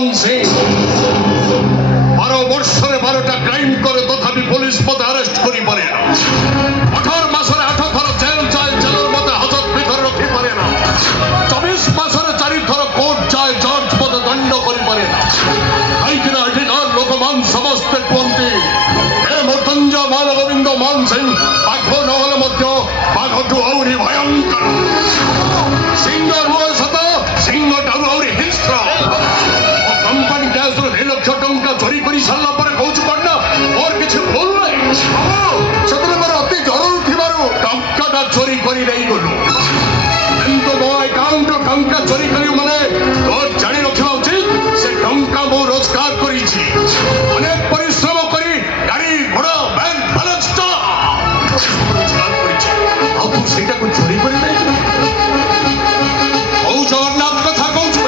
মান সিং 12 বছরে 12টা ক্রাইম করে তথাপি পুলিশ পথে অ্যারেস্ট করি পারে না। 18 মাসের 18 থর জেল যায়, জেলের মধ্যে হাজত ভিতরে রক্ষি পারে না। 24 মাসের 4 থর কোর্ট যায়, জজ পথে দণ্ড করি পারে না। তাই কিনা এটিকার লোকমান সমস্ত পন্থী হে মৃত্যুঞ্জয় মান গোবিন্দ মান সিং বাঘ নহলে মধ্য বাঘটো আউরি ভয়ঙ্কর সিংহ রুয় সত সিংহটারু আউরি হিংস্র। কোম্পানি গ্যাসর 2 লক্ষ টঙ্কা চুরি করে সারলা পরে কৌচু কর না ওর কিছু ভুল নাই। সেদিন আমার অতি জরুর থিবারু টঙ্কাটা চুরি করি নেই গলু, কিন্তু ମୋ ଆକାଉଣ୍ଟ ଟଙ୍କା ଚୋରି କରିବୁ ମାନେ ତୋର ଜାଣି ରଖିବା ଉଚିତ ସେ ଟଙ୍କା ମୁଁ ରୋଜଗାର କରିଛି। ଅନେକ ପରିଶ୍ରମ କରି ଗାଡି ଘୋଡ ବ୍ୟାଙ୍କ ବାଲାନ୍ସ ରୋଜଗାର କରିଛି, ଆଉ ତୁ ସେଇଟାକୁ ଚୋରି କରି ନେଇଛୁ। କୋଉ ଜଗନ୍ନାଥ କଥା କହୁଛୁ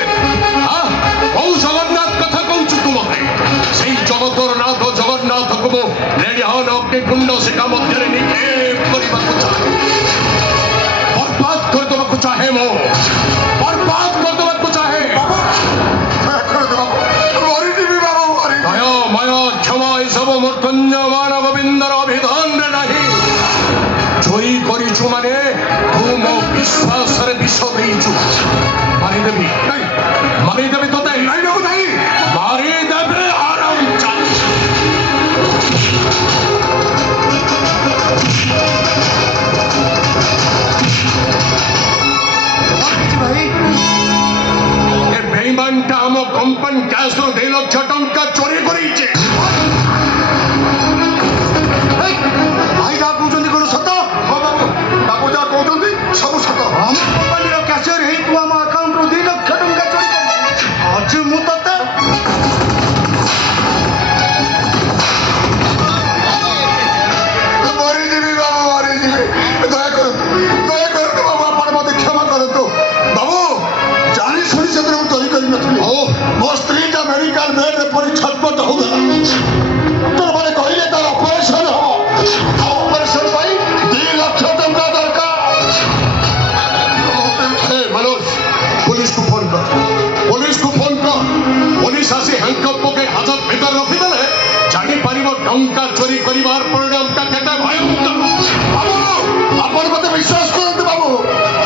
କୋଉ ଜଗନ୍ନାଥ କଥା କହୁଛୁ ତୁ ମତେ? ସେଇ ଜଗତର ନାଥ ଜଗନ୍ନାଥକୁ ମୁଁ ରେଡିହନ ଅଗ୍ନିକୁଣ୍ଡ ଶିଖା ମଧ୍ୟରେ ନିକ୍ଷେପ କରିବାକୁ ଚାହେଁ, बर्बाद कर देବାକୁ चाहे, वो बर्बाद कर देବାକୁ चाहे। दया माया क्षमा सब मृत्युंजय मान गोविंदर अभिधान रे नहीं। चोरी करिछु माने तू मो विश्वास रे विष देइछु। मारी देबी नहीं, मारी देबी तो नहीं नहीं मारी देबे आराम चाल। বেইমানটা আমার কোম্পানি গ্যাসর 2 লক্ষ টঙ্কা চুরি করেছে। ভাই যা কହୁଛନ୍ତି কোন সତ? বাবু যা কହୁଛନ୍ତି ସବୁ ସତ। ଆମ କମ୍ପାନୀର କ୍ୟାସିୟର ହେଇ ତୁ ଆମ ଆକାଉଣ୍ଟରୁ 2 ଲକ୍ଷ ଟଙ୍କା ଚୋରି କରିଛୁ। ଆଜି ମୁଁ ତତେ ମରିଯିବି ବାବୁ, ମରିଯିବି। ଦୟାକରନ୍ତୁ ବାବୁ, ଆପଣ ମୋତେ କ୍ଷମା କରନ୍ତୁ। ବାବୁ ଜାଣି ଶୁଣି ସେଥିରେ ମୁଁ ଚୋରି କରିନଥିଲି। ମୋ ସ୍ତ୍ରୀଟା ମେଡିକାଲ ବେଡରେ ପଡି ଛଟପଟ ହଉଥିଲା। ଡକ୍ଟରମାନେ କହିଲେ ତାର ଅପରେସନ ହବ, ଆଉ ଅପରେସନ ପାଇଁ 2 ଲକ୍ଷ ଟଙ୍କା ଦରକାର। ମନୋଜ পুলিশକୁ ଫୋନ କର, পুলিশକୁ ଫୋନ କର। পুলিশ ଆସି ହ୍ୟାଣ୍ଡକପ୍ ପକେଇ ହାଜତ ଭିତରେ ରଖିଦେଲେ ଜାଣିପାରିବ ଟଙ୍କା ଚୋରି କରିବାର ପରିଣାମଟା କେତେ ଭୟଙ୍କର। ବାବୁ ଆପଣ ମୋତେ ବିଶ୍ୱାସ କରନ୍ତୁ ବାବୁ,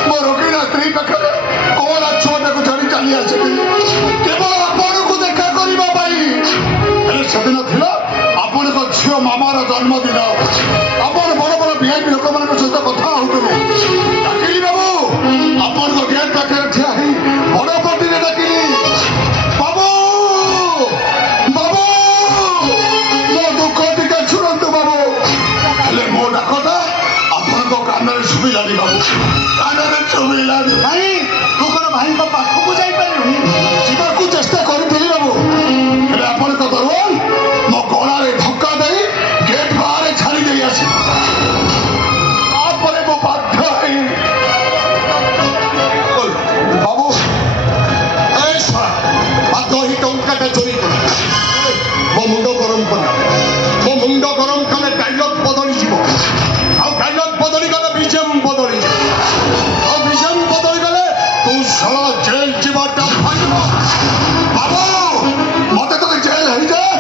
ମୋ ରୋଗୀର ସ୍ତ୍ରୀ ପାଖରେ କଣ ଛୁଆଟାକୁ ଛାଡ଼ି ଚାଲି ଆସିଥିଲି କେବଳ ଆପଣଙ୍କୁ ଦେଖା କରିବା ପାଇଁ। ହେଲେ ସେଦିନ ଥିଲା ଆପଣଙ୍କ ଝିଅ ମାମାର ଜନ୍ମଦିନ। ଆପଣ ବଡ଼ ବଡ଼ ଭିଆଇପି ଲୋକମାନଙ୍କ ସହିତ କଥା ହଉଥିଲେ। ଡାକିଲି ବାବୁ, ଆପଣଙ୍କ ଗେଟ୍ ପାଖରେ ଠିଆ ହେଇ ବଡ଼ ପାଟିରେ ଡାକିଲି, ବାବୁ ବାବୁ ମୋ ଦୁଃଖ ଟିକେ ଶୁଣନ୍ତୁ ବାବୁ। ହେଲେ ମୋ ଡାକଟା ଆପଣଙ୍କ କାନରେ ଶୁଭିଲାନି ବାବୁ, କାନରେ ଶୁଭିଲାନି। ଭାଇ ତୁ କଣ ଭାଇଙ୍କ ପାଖକୁ ଯାଇପାରିଲୁନି? ଯିବାକୁ ଚେଷ୍ଟା କରିଥିଲି ବାବୁ, ହେଲେ ଆପଣଙ୍କ ଦରୱାନ ମୋ ଗଳାରେ ଧକ୍କା ଦେଇ ଗେଟ୍ ବାହାରେ ଛାଡ଼ି ଦେଇ ଆସିଲି। ତାପରେ ମୁଁ ବାଧ୍ୟ ହେଇ ବାବୁ ବାଧ୍ୟ ହେଇ ଟଙ୍କାଟା ଚୋରି କଲି। ମୋ ମୁଣ୍ଡ ଗରମ କଲା, ମୋ ମୁଣ୍ଡ ଗରମ କଲେ ଡାଇଲଗ ବଦଳିଯିବ, ଆଉ ଡାଇଲଗ ବଦଳିଗଲେ ବିଜେମ ବଦଳିଯିବ, ଆଉ ବିଜେମ ବଦଳିଗଲେ ତୁ ଶଳା ଜେଲ ଯିବାଟା ଭାବିବ। ବାବୁ ମତେ ଯଦି ଜେଲ ହେଇଯାଏ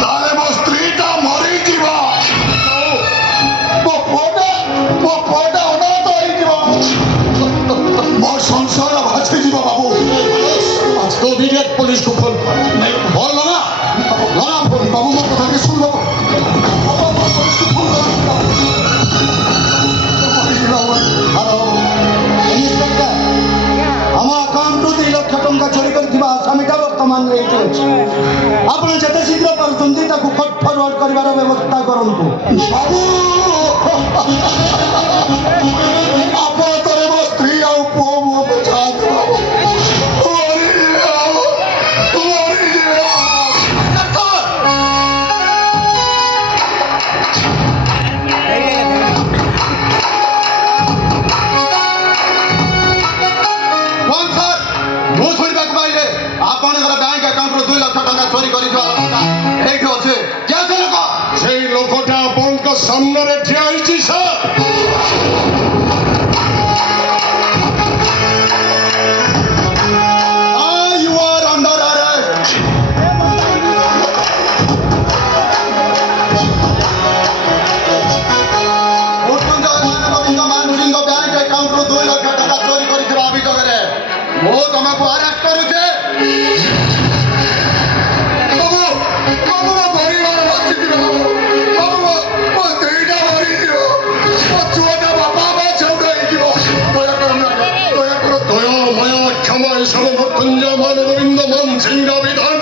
ତାହେଲେ ମୋ ସ୍ତ୍ରୀଟା ମରିଯିବ, ମୋ ପୁଅଟା ଅନାଥ ହେଇଯିବ, ମୋ ସଂସାର ଭାସିଯିବ। ବାବୁ ତୁ ଇମିଡିଏଟ୍ ପୁଲିସକୁ ଫୋନ କର। ଫୋନ ଲଗା ଫୋନ। ବାବୁ ମୋ କଥା ଟିକେ ଶୁଣ ବାବୁ। ଆମ ଆକାଉଣ୍ଟରୁ 2 ଲକ୍ଷ ଟଙ୍କା ଚୋରି କରିଥିବା ଆସାମୀଟା ବର୍ତ୍ତମାନ ଏଇଠି ଅଛି। ଆପଣ ଯେତେ ଶୀଘ୍ର ପାରୁଛନ୍ତି ତାକୁ କୋର୍ଟ ଫରୱାର୍ଡ କରିବାର ବ୍ୟବସ୍ଥା କରନ୍ତୁ। ବାବୁ ଆପଣ ତରେ ମୋ ସ୍ତ୍ରୀ ଆଉ ପୁଅ ମୋ ବଚାନ୍ତୁ ବାବୁ। ଆପଣଙ୍କର ବ୍ୟାଙ୍କ ଆକାଉଣ୍ଟରୁ 2 ଲକ୍ଷ ଟଙ୍କା ଚୋରି କରିଥିବା ଏଇଠି ଅଛି। ସେଇ ଲୋକଟା ଆପଣଙ୍କ ସାମ୍ନାରେ ଠିଆ ହେଇଛି sir. You are under arrest. ମୁଁ ତମକୁ ଆରେଷ୍ଟ କରୁଛେ। ବାବୁ ବାବୁ ମୋ ପରିବାର ବଞ୍ଚିଯିବ ବାବୁ ମୋ ସ୍ତ୍ରୀଟା ମରିଯିବ ମୋ ଛୁଆଟା ବାପା ମା ଛେଉଟା ହେଇଯିବ ଦୟାକର ଦୟାକର ଦୟାମୟ କ୍ଷମା ଏସବୁ ମୃତ୍ୟୁଞ୍ଜୟ ମାନ ଗୋବିନ୍ଦ ମାନ ସିଂହ ବିଧାନ